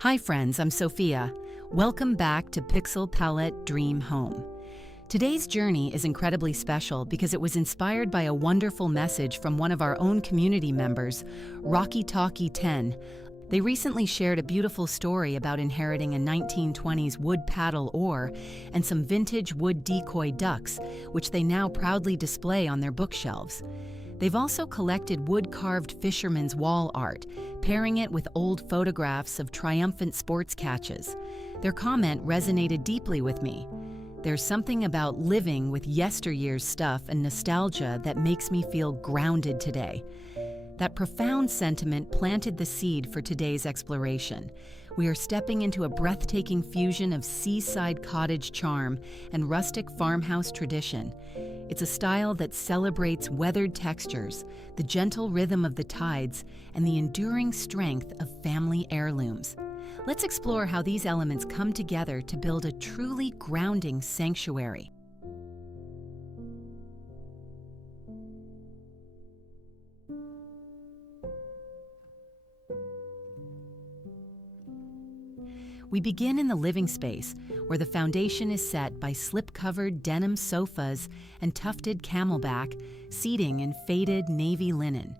Hi friends, I'm Sophia. Welcome back to Pixelpalette Dream Home. Today's journey is incredibly special because it was inspired by a wonderful message from one of our own community members, Rocky Talkie 10. They recently shared a beautiful story about inheriting a 1920s wood paddle oar and some vintage wood decoy ducks, which they now proudly display on their bookshelves. They've also collected wood-carved fisherman's wall art, pairing it with old photographs of triumphant sports catches. Their comment resonated deeply with me. There's something about living with yesteryear's stuff and nostalgia that makes me feel grounded today. That profound sentiment planted the seed for today's exploration. We are stepping into a breathtaking fusion of seaside cottage charm and rustic farmhouse tradition. It's a style that celebrates weathered textures, the gentle rhythm of the tides, and the enduring strength of family heirlooms. Let's explore how these elements come together to build a truly grounding sanctuary. We begin in the living space, where the foundation is set by slip-covered denim sofas and tufted camelback, seating in faded navy linen.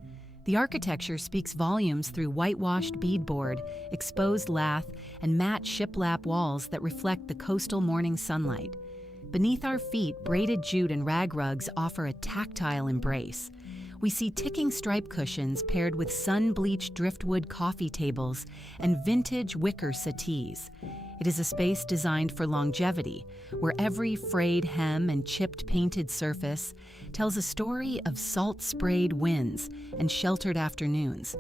The architecture speaks volumes through whitewashed beadboard, exposed lath, and matte shiplap walls that reflect the coastal morning sunlight. Beneath our feet, braided jute and rag rugs offer a tactile embrace. We see ticking stripe cushions paired with sun-bleached driftwood coffee tables and vintage wicker settees. It is a space designed for longevity, where every frayed hem and chipped painted surface tells a story of salt-sprayed winds and sheltered afternoons.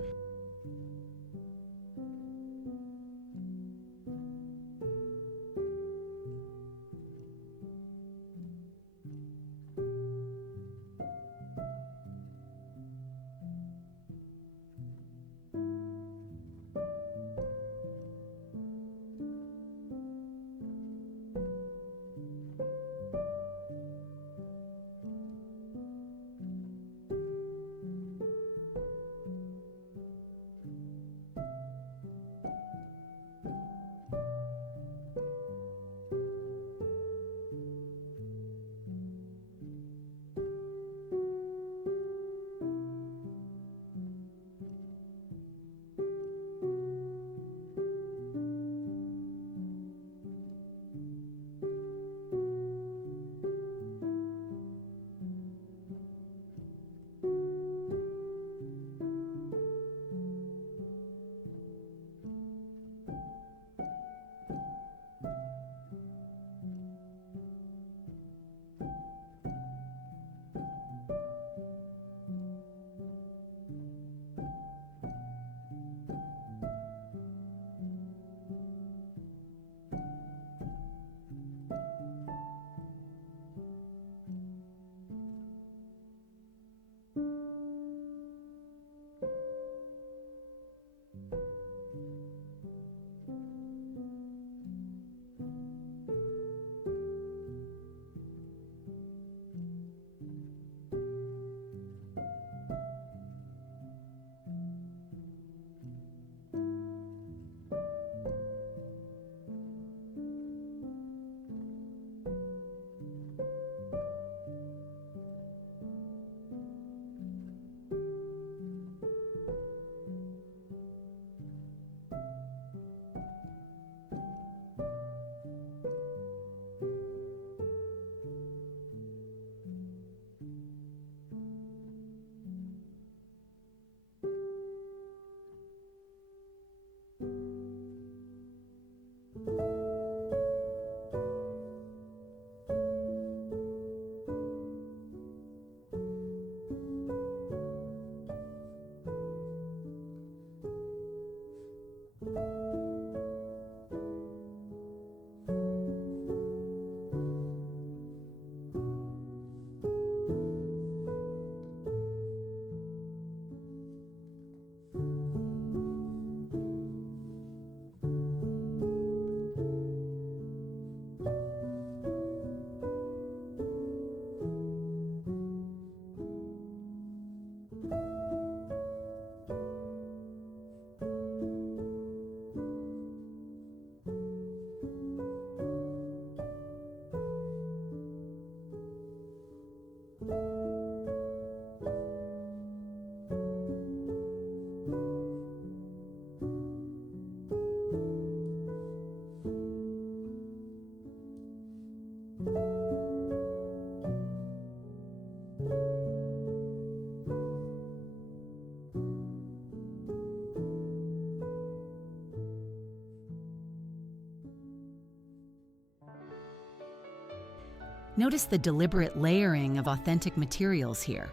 Notice the deliberate layering of authentic materials here.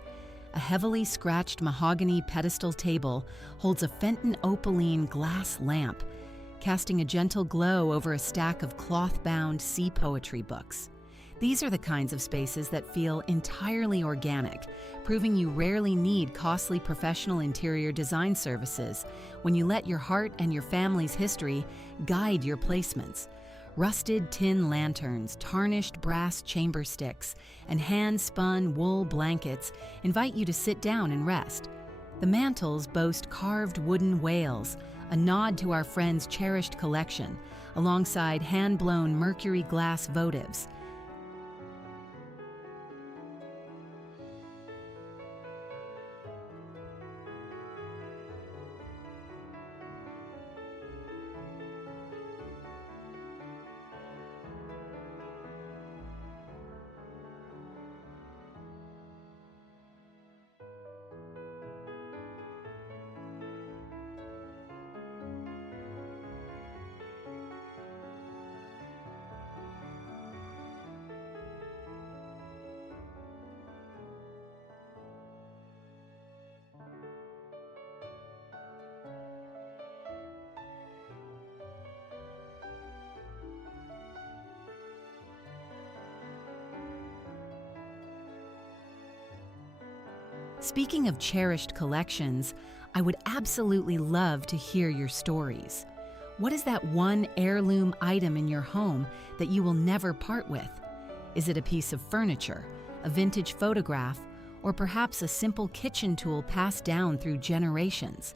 A heavily scratched mahogany pedestal table holds a Fenton opaline glass lamp, casting a gentle glow over a stack of cloth-bound sea poetry books. These are the kinds of spaces that feel entirely organic, proving you rarely need costly professional interior design services when you let your heart and your family's history guide your placements. Rusted tin lanterns, tarnished brass chamber sticks, and hand-spun wool blankets invite you to sit down and rest. The mantels boast carved wooden whales, a nod to our friend's cherished collection, alongside hand-blown mercury glass votives. Speaking of cherished collections, I would absolutely love to hear your stories. What is that one heirloom item in your home that you will never part with? Is it a piece of furniture, a vintage photograph, or perhaps a simple kitchen tool passed down through generations?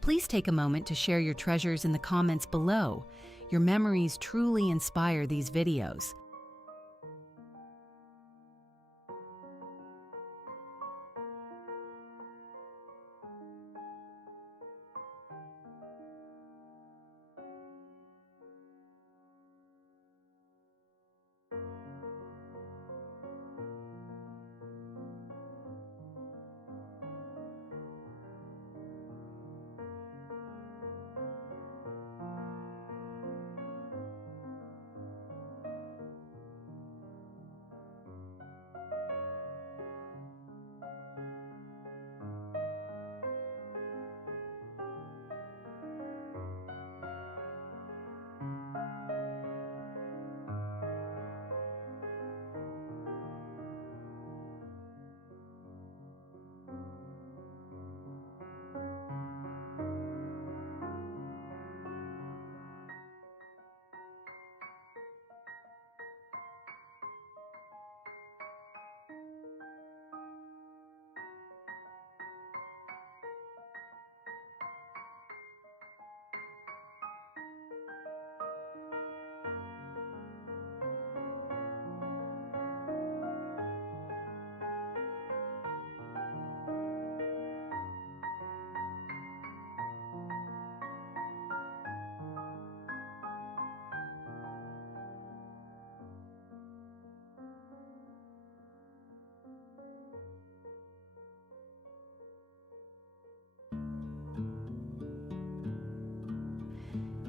Please take a moment to share your treasures in the comments below. Your memories truly inspire these videos.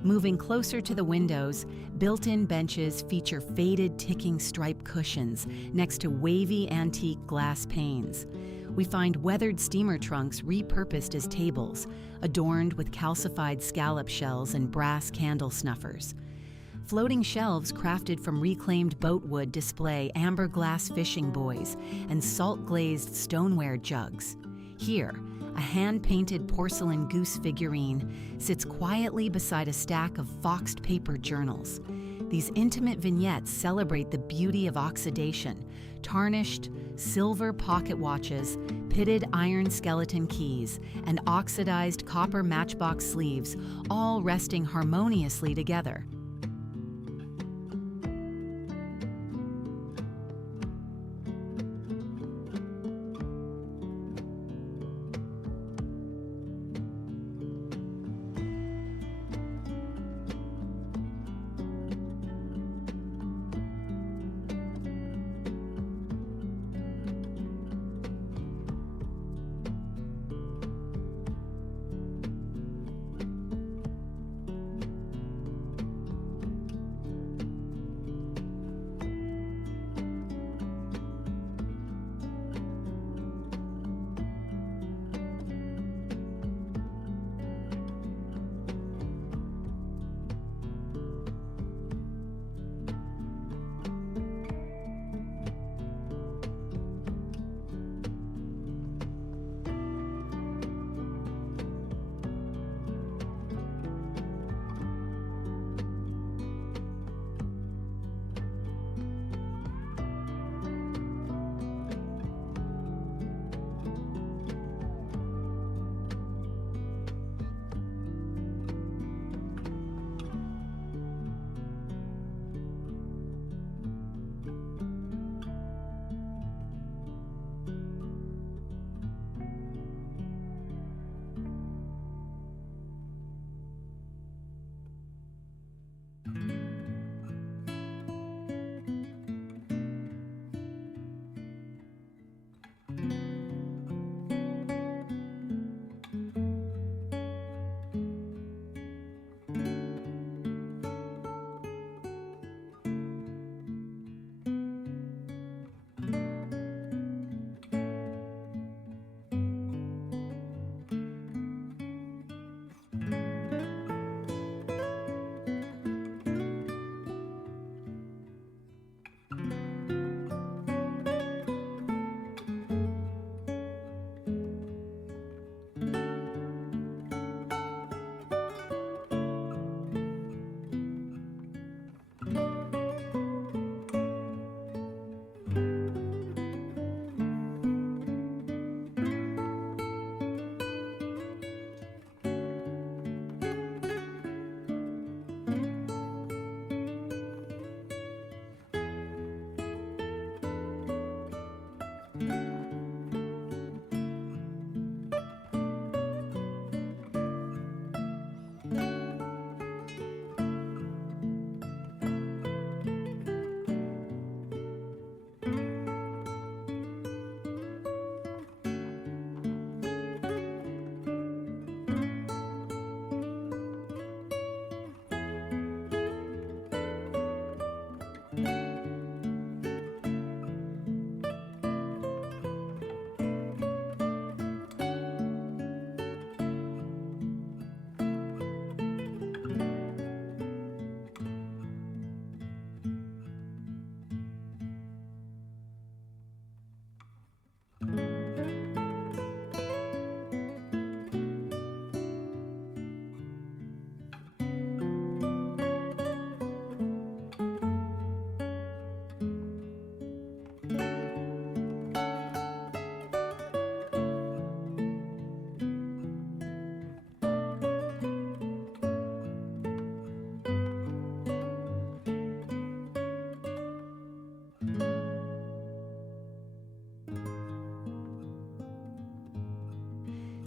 Moving closer to the windows, built-in benches feature faded ticking stripe cushions next to wavy antique glass panes. We find weathered steamer trunks repurposed as tables, adorned with calcified scallop shells and brass candle snuffers. Floating shelves crafted from reclaimed boatwood display amber glass fishing buoys and salt-glazed stoneware jugs. Here, a hand-painted porcelain goose figurine sits quietly beside a stack of foxed paper journals. These intimate vignettes celebrate the beauty of oxidation, tarnished silver pocket watches, pitted iron skeleton keys, and oxidized copper matchbox sleeves, all resting harmoniously together.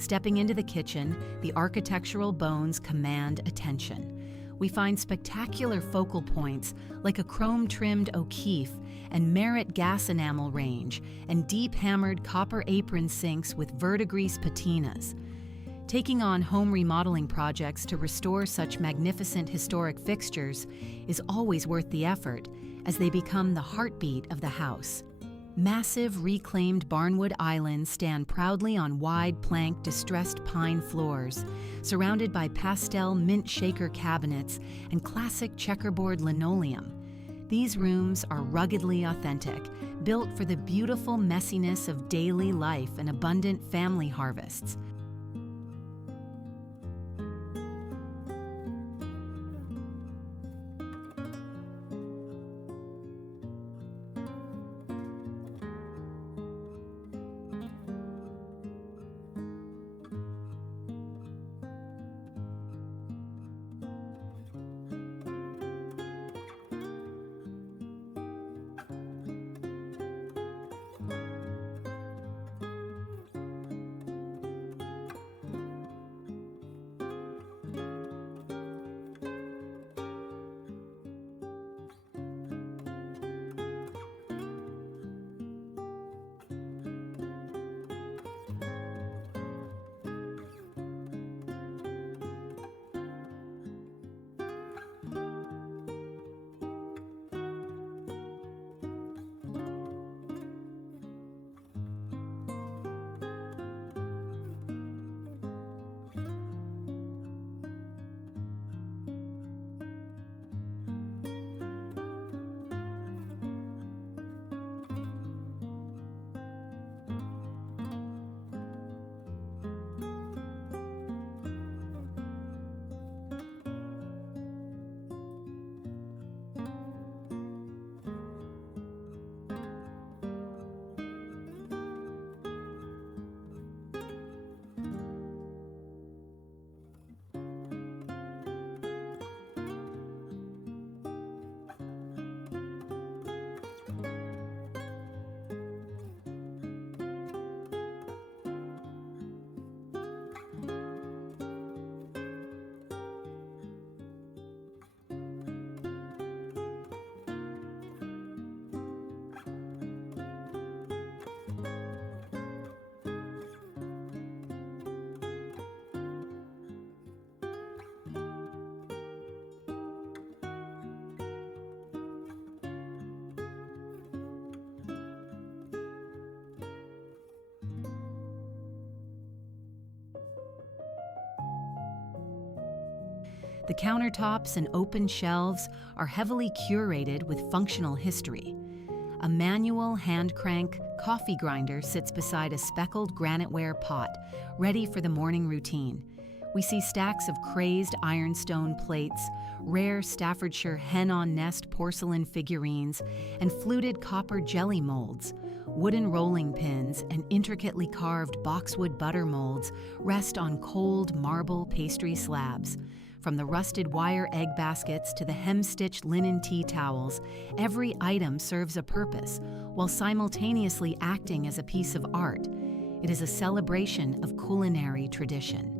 Stepping into the kitchen, the architectural bones command attention. We find spectacular focal points like a chrome-trimmed O'Keeffe and Merit gas enamel range and deep-hammered copper apron sinks with verdigris patinas. Taking on home remodeling projects to restore such magnificent historic fixtures is always worth the effort, as they become the heartbeat of the house. Massive reclaimed barnwood islands stand proudly on wide plank distressed pine floors, surrounded by pastel mint shaker cabinets and classic checkerboard linoleum. These rooms are ruggedly authentic, built for the beautiful messiness of daily life and abundant family harvests. The countertops and open shelves are heavily curated with functional history. A manual hand-crank coffee grinder sits beside a speckled graniteware pot, ready for the morning routine. We see stacks of crazed ironstone plates, rare Staffordshire hen-on-nest porcelain figurines, and fluted copper jelly molds. Wooden rolling pins and intricately carved boxwood butter molds rest on cold marble pastry slabs. From the rusted wire egg baskets to the hem-stitched linen tea towels, every item serves a purpose, while simultaneously acting as a piece of art. It is a celebration of culinary tradition.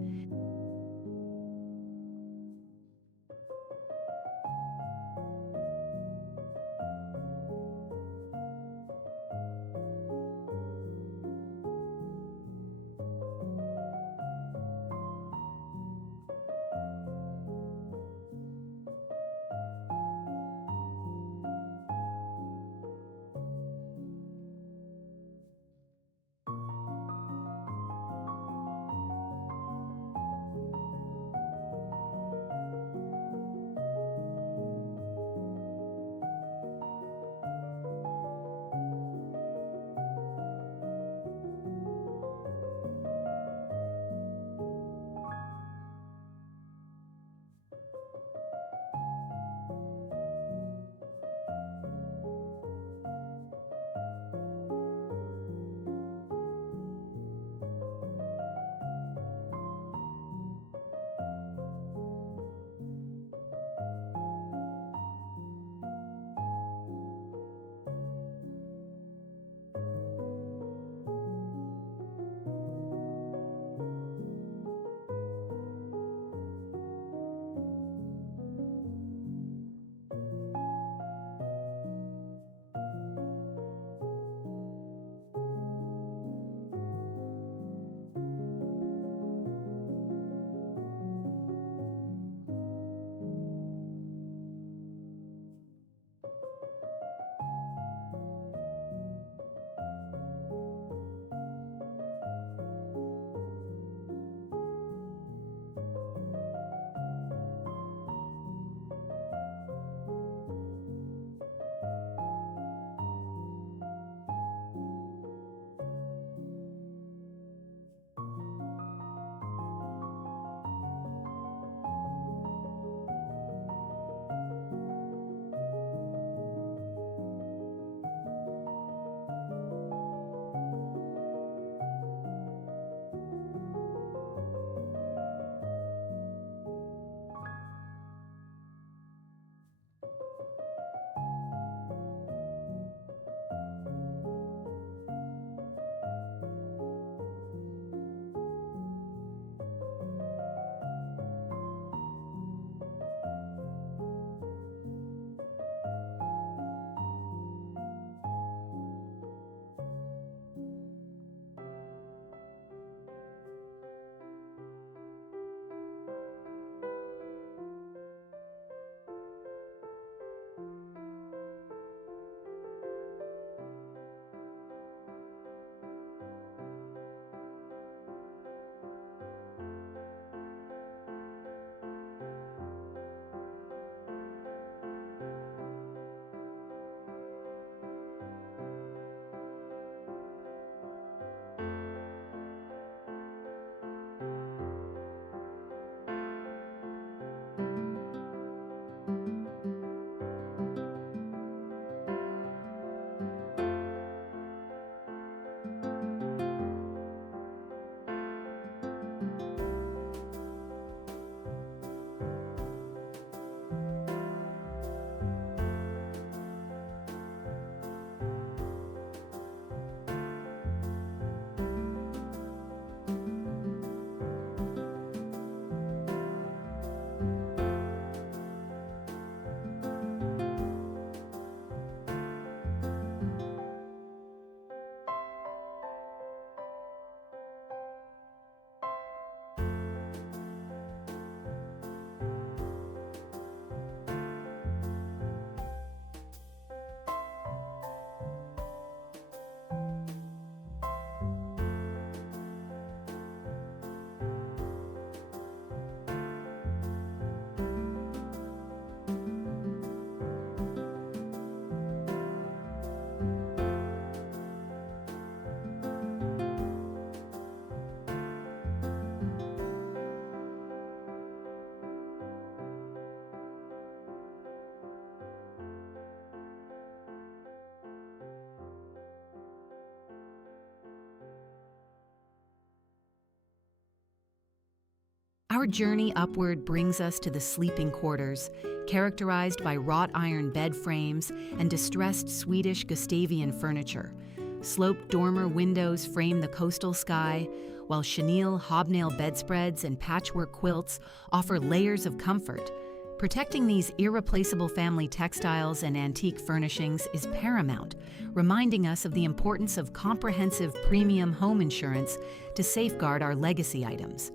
Our journey upward brings us to the sleeping quarters, characterized by wrought iron bed frames and distressed Swedish Gustavian furniture. Sloped dormer windows frame the coastal sky, while chenille hobnail bedspreads and patchwork quilts offer layers of comfort. Protecting these irreplaceable family textiles and antique furnishings is paramount, reminding us of the importance of comprehensive premium home insurance to safeguard our legacy items.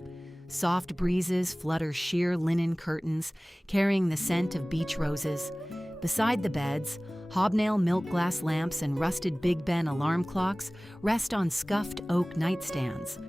Soft breezes flutter sheer linen curtains, carrying the scent of beach roses. Beside the beds, hobnail milk glass lamps and rusted Big Ben alarm clocks rest on scuffed oak nightstands.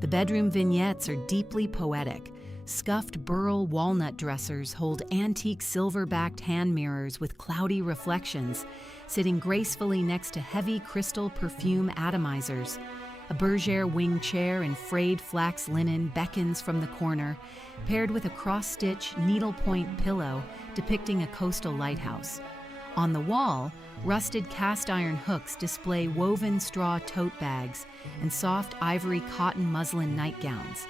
The bedroom vignettes are deeply poetic. Scuffed burl walnut dressers hold antique silver-backed hand mirrors with cloudy reflections, sitting gracefully next to heavy crystal perfume atomizers. A bergère wing chair in frayed flax linen beckons from the corner, paired with a cross-stitch needlepoint pillow depicting a coastal lighthouse. On the wall, rusted cast iron hooks display woven straw tote bags and soft ivory cotton muslin nightgowns.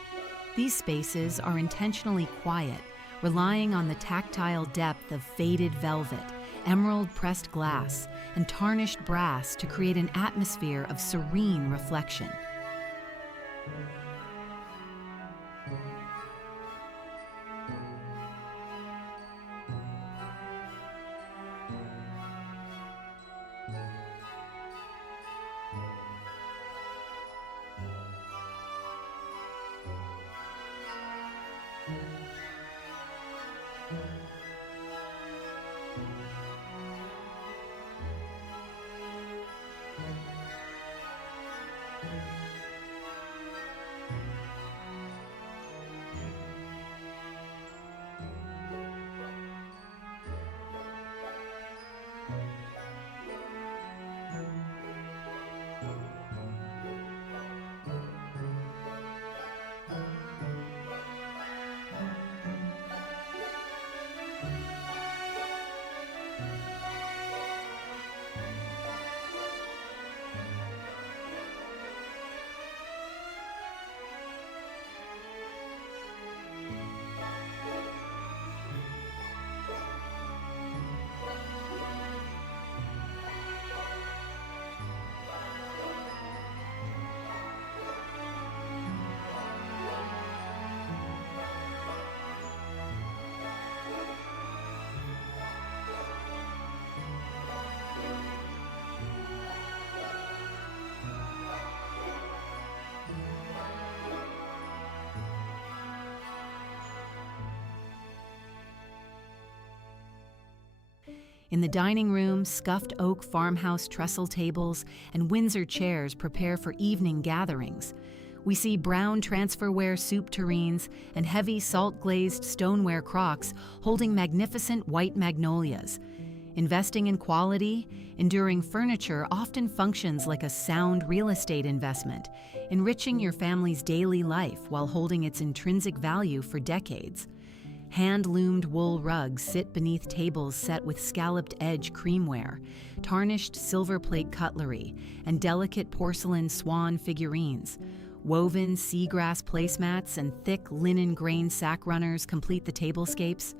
These spaces are intentionally quiet, relying on the tactile depth of faded velvet, emerald pressed glass, and tarnished brass to create an atmosphere of serene reflection. In the dining room, scuffed oak farmhouse trestle tables and Windsor chairs prepare for evening gatherings. We see brown transferware soup tureens and heavy salt-glazed stoneware crocks holding magnificent white magnolias. Investing in quality, enduring furniture often functions like a sound real estate investment, enriching your family's daily life while holding its intrinsic value for decades. Hand-loomed wool rugs sit beneath tables set with scalloped edge creamware, tarnished silver plate cutlery, and delicate porcelain swan figurines. Woven seagrass placemats and thick linen grain sack runners complete the tablescapes.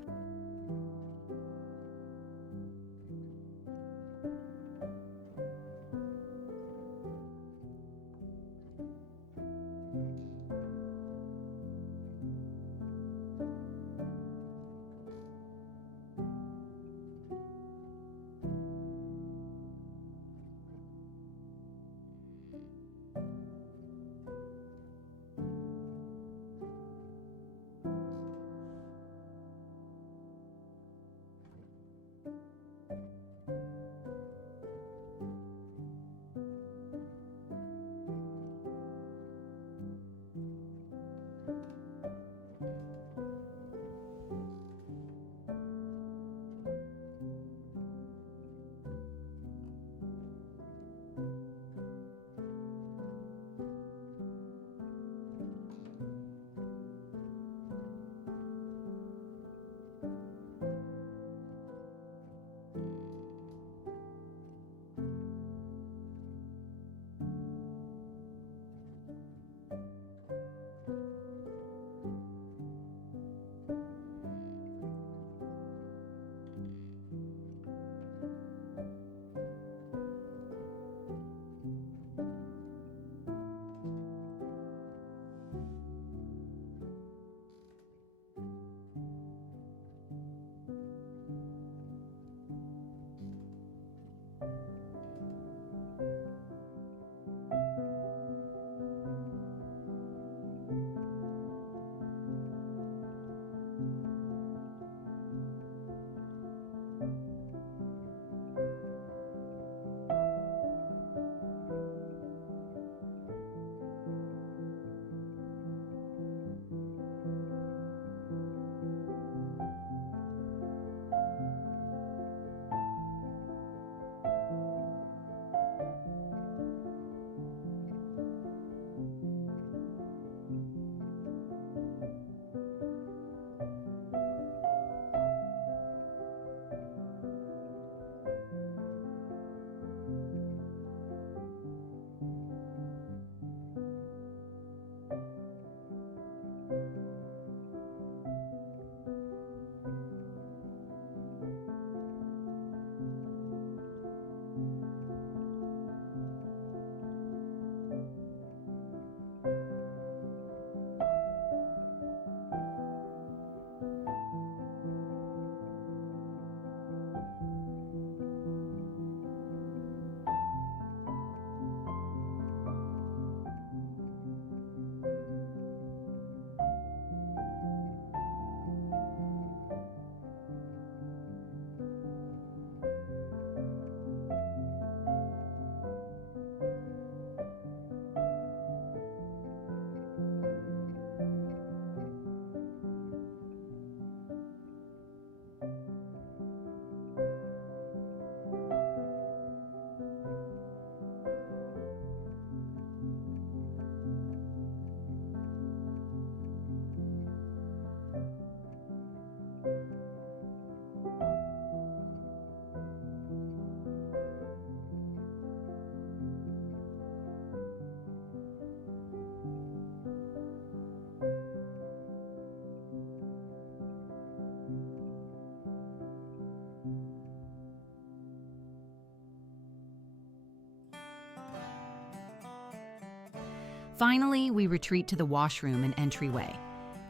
Finally, we retreat to the washroom and entryway.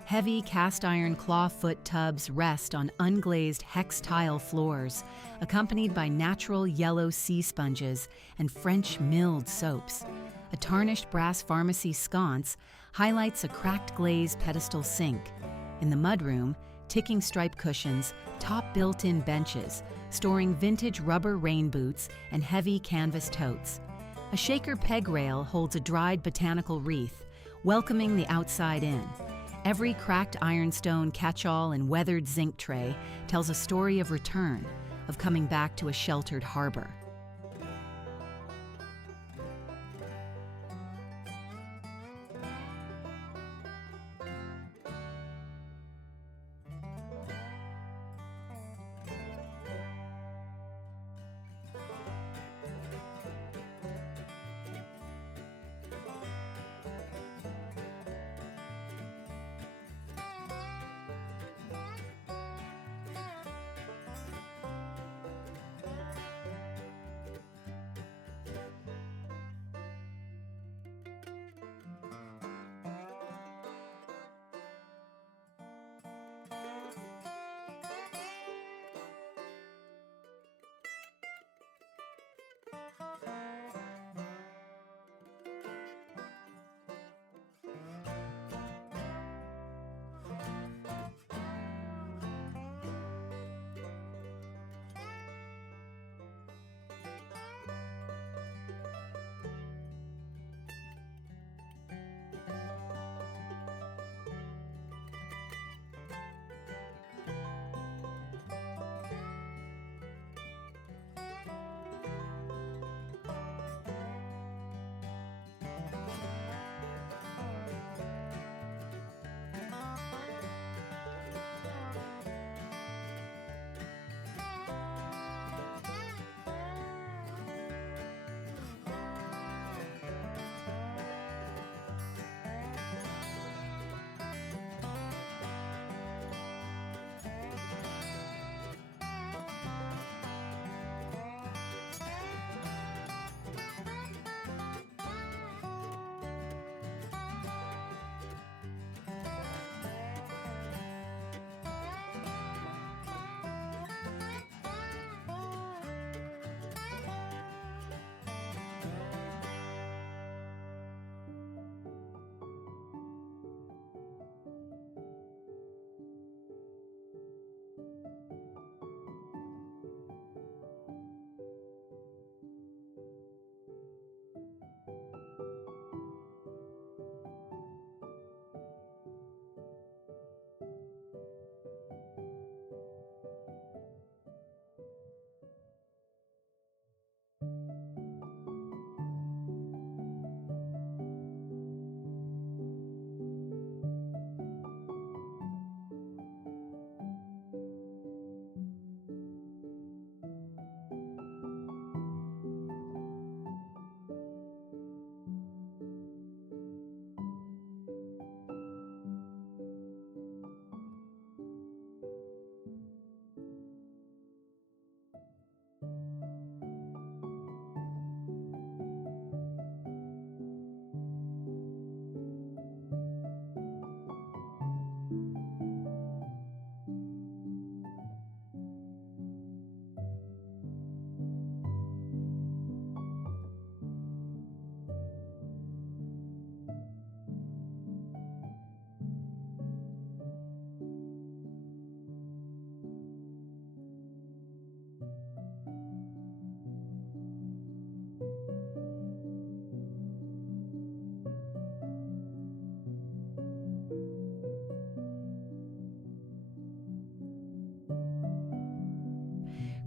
Heavy cast-iron claw-foot tubs rest on unglazed hex tile floors, accompanied by natural yellow sea sponges and French milled soaps. A tarnished brass pharmacy sconce highlights a cracked glaze pedestal sink. In the mudroom, ticking stripe cushions top built-in benches, storing vintage rubber rain boots and heavy canvas totes. A shaker peg rail holds a dried botanical wreath, welcoming the outside in. Every cracked ironstone catch-all and weathered zinc tray tells a story of return, of coming back to a sheltered harbor.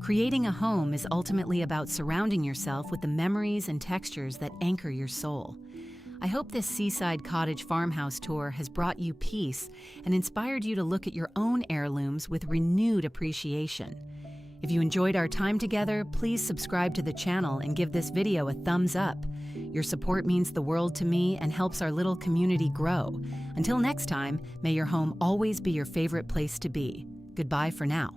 Creating a home is ultimately about surrounding yourself with the memories and textures that anchor your soul. I hope this Seaside Cottage Farmhouse Tour has brought you peace and inspired you to look at your own heirlooms with renewed appreciation. If you enjoyed our time together, please subscribe to the channel and give this video a thumbs up. Your support means the world to me and helps our little community grow. Until next time, may your home always be your favorite place to be. Goodbye for now.